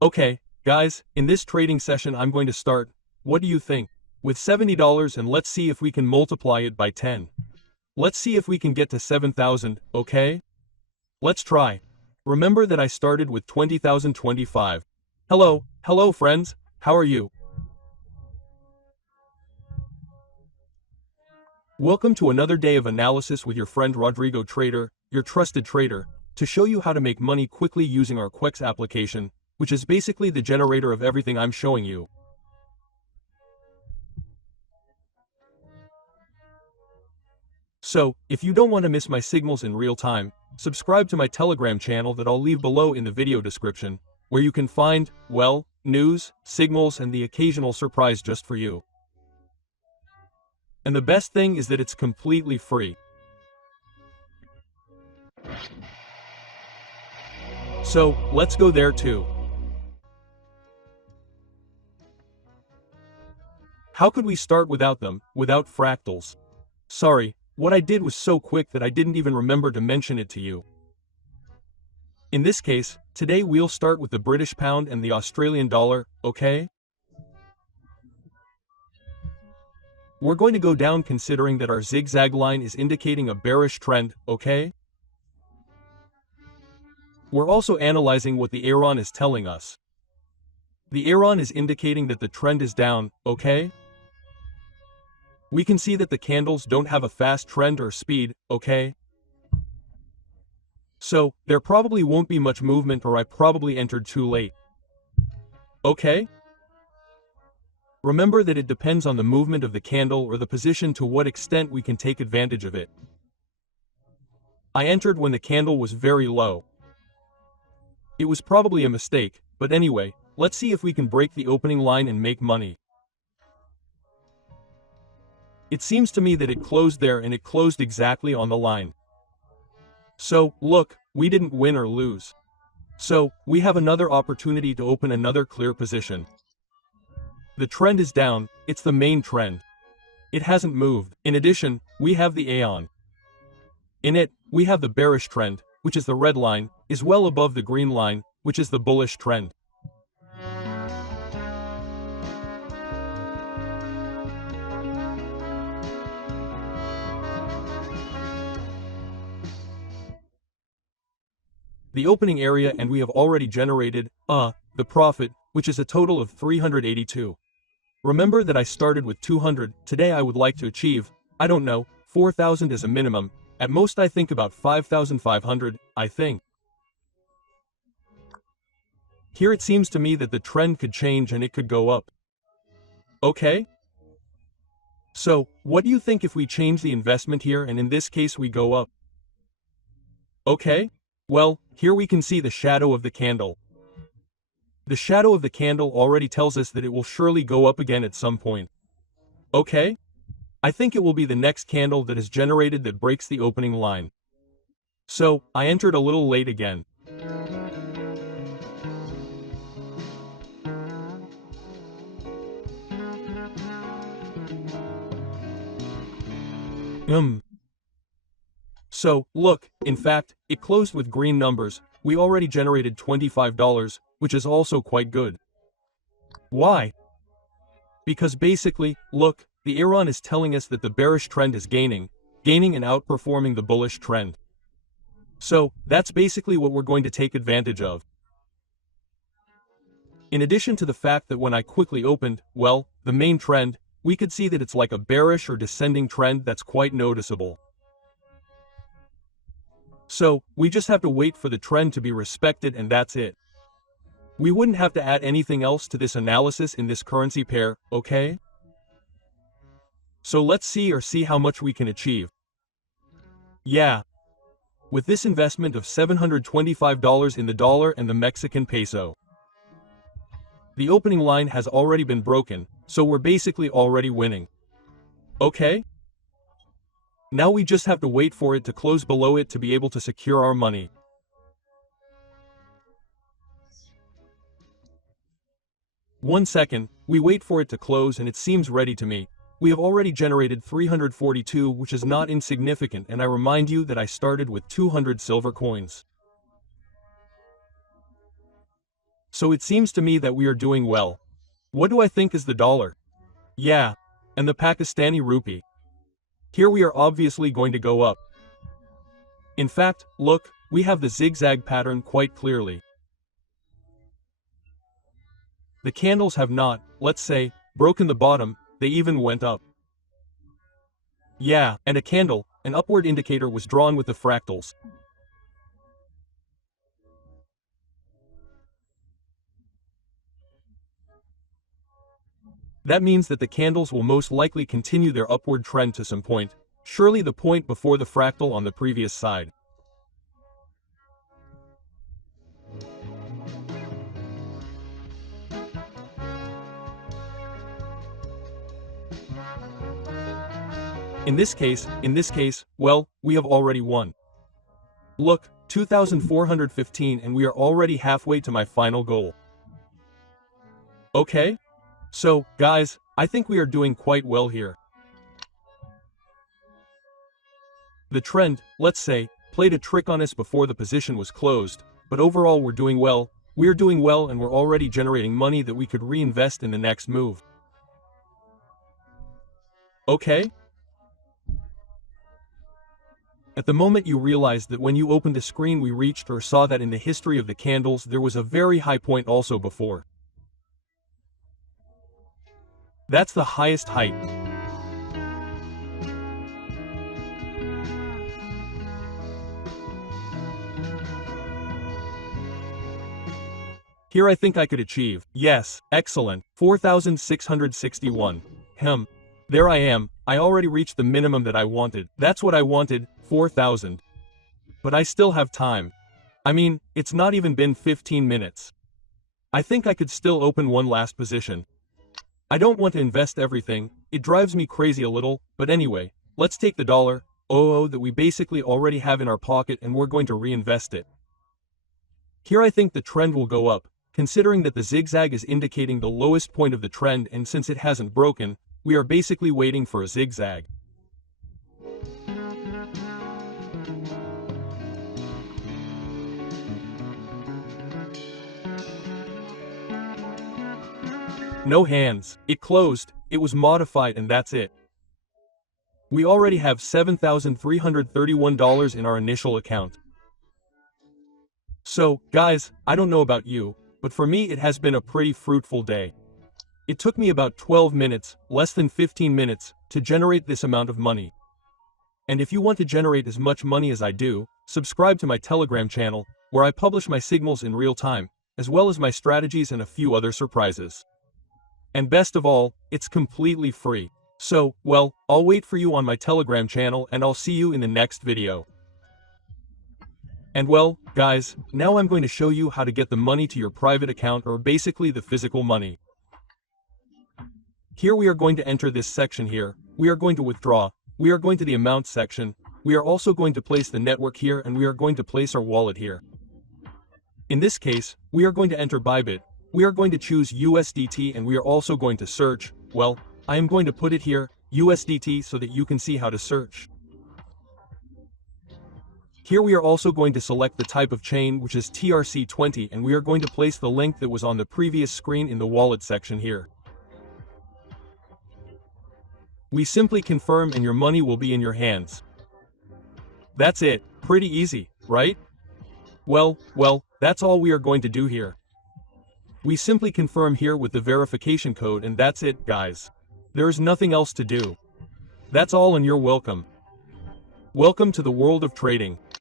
Okay, guys, in this trading session I'm going to start, what do you think? With $70, and let's see if we can multiply it by 10. Let's see if we can get to 7,000, okay? Let's try. Remember that I started with 20,025. Hello friends, how are you? Welcome to another day of analysis with your friend Rodrigo Trader, your trusted trader, to show you how to make money quickly using our Quotex application, which is basically the generator of everything I'm showing you. So, if you don't want to miss my signals in real time, subscribe to my Telegram channel that I'll leave below in the video description, where you can find, well, news, signals, and the occasional surprise just for you. And the best thing is that it's completely free. So, let's go there too. How could we start without them, without fractals? Sorry, what I did was so quick that I didn't even remember to mention it to you. In this case, today we'll start with the British pound and the Australian dollar, okay? We're going to go down considering that our zigzag line is indicating a bearish trend, okay? We're also analyzing what the Aaron is telling us. The Aaron is indicating that the trend is down, okay? We can see that the candles don't have a fast trend or speed, okay? So, there probably won't be much movement, or I probably entered too late. Okay? Remember that it depends on the movement of the candle or the position to what extent we can take advantage of it. I entered when the candle was very low. It was probably a mistake, but anyway, let's see if we can break the opening line and make money. It seems to me that it closed there, and it closed exactly on the line. So, look, we didn't win or lose. So, we have another opportunity to open another clear position. The trend is down, it's the main trend. It hasn't moved. In addition, we have the Aeon. In it, we have the bearish trend, which is the red line, is well above the green line, which is the bullish trend. The opening area, and we have already generated, the profit, which is a total of 382. Remember that I started with 200, today I would like to achieve, I don't know, 4,000 as a minimum, at most I think about 5,500, I think. Here it seems to me that the trend could change and it could go up. Okay? So, what do you think if we change the investment here, and in this case we go up? Okay? Well, here we can see the shadow of the candle. The shadow of the candle already tells us that it will surely go up again at some point. Okay? I think it will be the next candle that is generated that breaks the opening line. So, I entered a little late again. So, look, in fact, it closed with green numbers. We already generated $25, which is also quite good. Why? Because basically, look, the Aaron is telling us that the bearish trend is gaining and outperforming the bullish trend. So, that's basically what we're going to take advantage of. In addition to the fact that when I quickly opened, well, the main trend, we could see that it's like a bearish or descending trend that's quite noticeable. So, we just have to wait for the trend to be respected, and that's it. We wouldn't have to add anything else to this analysis in this currency pair, okay? So let's see how much we can achieve. Yeah. With this investment of $725 in the dollar and the Mexican peso. The opening line has already been broken, so we're basically already winning. Okay? Now we just have to wait for it to close below it to be able to secure our money. One second, we wait for it to close and it seems ready to me. We have already generated 342, which is not insignificant, and I remind you that I started with 200 silver coins. So it seems to me that we are doing well. What do I think is the dollar? Yeah, and the Pakistani rupee. Here we are obviously going to go up. In fact, look, we have the zigzag pattern quite clearly. The candles have not, let's say, broken the bottom, they even went up. Yeah, and a candle, an upward indicator was drawn with the fractals. That means that the candles will most likely continue their upward trend to some point, surely the point before the fractal on the previous side. In this case, well, we have already won. Look, 2,415 and we are already halfway to my final goal. Okay? So, guys, I think we are doing quite well here. The trend, let's say, played a trick on us before the position was closed, but overall we're doing well, and we're already generating money that we could reinvest in the next move. Okay? At the moment you realized that when you opened the screen we reached or saw that in the history of the candles there was a very high point also before. That's the highest height. Here I think I could achieve, yes, excellent, 4,661. There I am, I already reached the minimum that I wanted, that's what I wanted, 4,000. But I still have time. I mean, it's not even been 15 minutes. I think I could still open one last position. I don't want to invest everything, it drives me crazy a little, but anyway, let's take the dollar, that we basically already have in our pocket and we're going to reinvest it. Here I think the trend will go up, considering that the zigzag is indicating the lowest point of the trend and since it hasn't broken, we are basically waiting for a zigzag. No hands, it closed, it was modified and that's it. We already have $7,331 in our initial account. So, guys, I don't know about you, but for me it has been a pretty fruitful day. It took me about 12 minutes, less than 15 minutes, to generate this amount of money. And if you want to generate as much money as I do, subscribe to my Telegram channel, where I publish my signals in real time, as well as my strategies and a few other surprises. And best of all, it's completely free. So, well, I'll wait for you on my Telegram channel and I'll see you in the next video. And well, guys, now I'm going to show you how to get the money to your private account or basically the physical money. Here we are going to enter this section here, we are going to withdraw, we are going to the amount section, we are also going to place the network here and we are going to place our wallet here. In this case, we are going to enter Bybit. We are going to choose USDT and we are also going to search, well, I am going to put it here, USDT so that you can see how to search. Here we are also going to select the type of chain which is TRC20 and we are going to place the link that was on the previous screen in the wallet section here. We simply confirm and your money will be in your hands. That's it, pretty easy, right? Well, that's all we are going to do here. We simply confirm here with the verification code and that's it, guys. There is nothing else to do. That's all and you're welcome. Welcome to the world of trading.